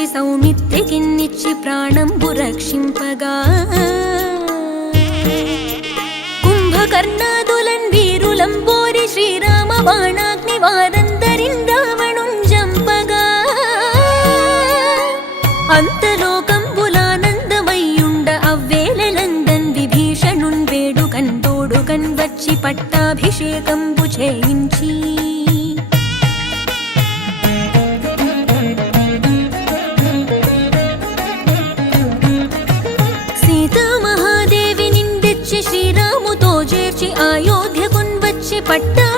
తెచ్చి సౌమిత్తికిన్నిచ్చి ప్రాణంబు రక్షింపగా కుంభకర్ణాదులన్ వీరులంబోరి శ్రీరామ బాణాగ్ని వారందరిన్ రావణుంజంపగా అంతలోకంబులానందమయ్యుండ అవ్వేళనందన్ విభీషణున్ వేడుకన్ తోడుకన్ వచ్చి పట్టాభిషేకంబు చేయించి సీతామహాదేవి నిందెచ్చి శ్రీరాముతో చేర్చి అయోధ్యకున్ వచ్చి పట్టా